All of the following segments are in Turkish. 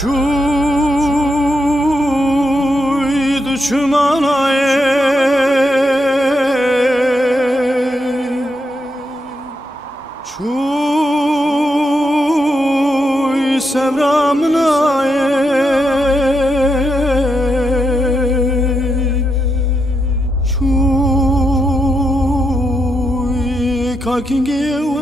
Çuy düşmanaye Çuy sevramnaye Çuy kakingewe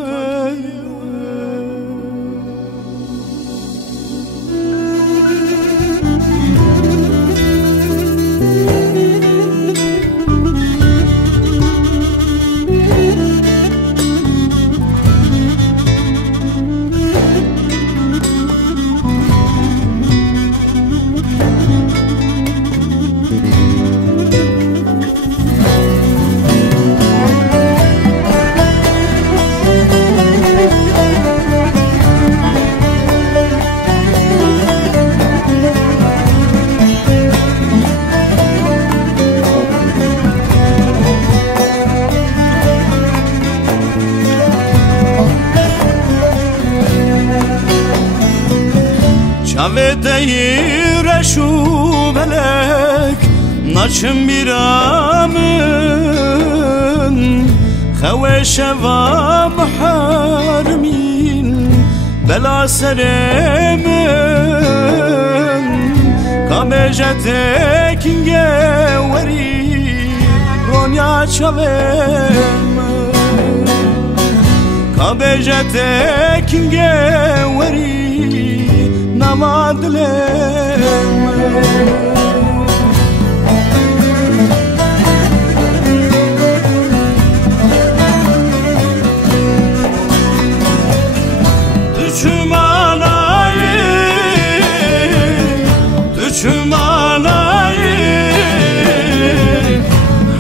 Çavete yireşu belek Naçım biramın Xeveşe va muharmin Bela seremin Kabejete kinge veri Ronya çavem Kabejete kinge veri Namadlem Düşmanayı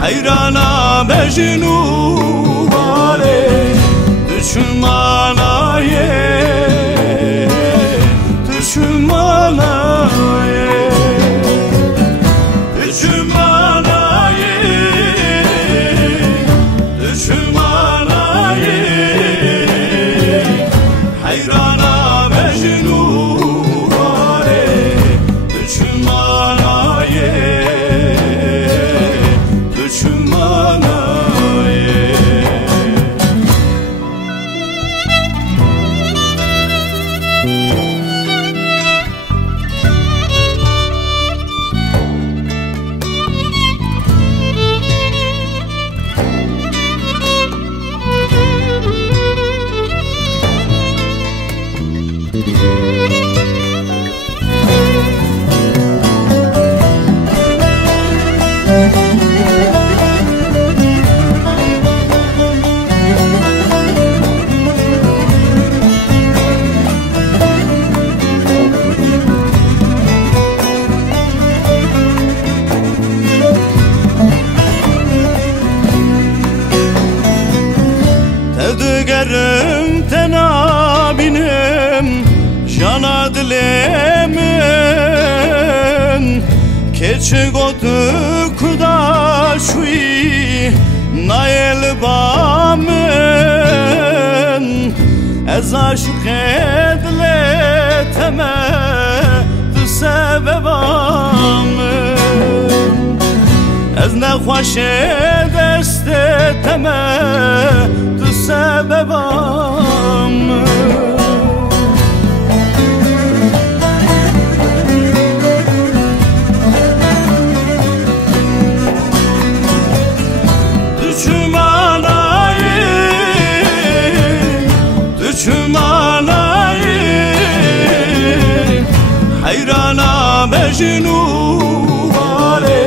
Hayrana mecnu vale Düşmanayı Düşmanayı Düşmanayı Düşmanayı Hayrana mecnu vale Düşmanayı Düşmanayı Tevdigerim tenabinem Jana dilemin Keçi gotu kudaşuy Nayel bamen Ez aşık edle teme Tu sebebamın Ez nekhoş deste teme Tu sebebamın Düşmanayı Hayrana mecnu vale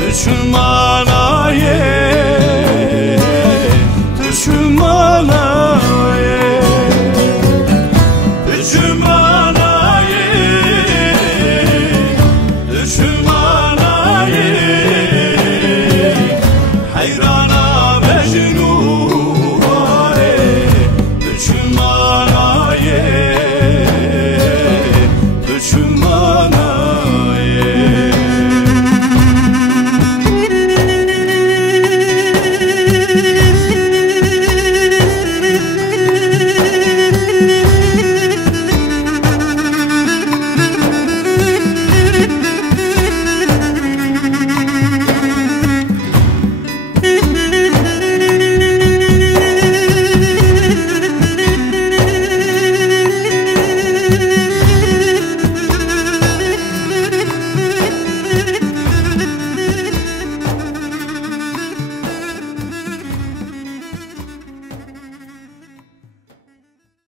Düşman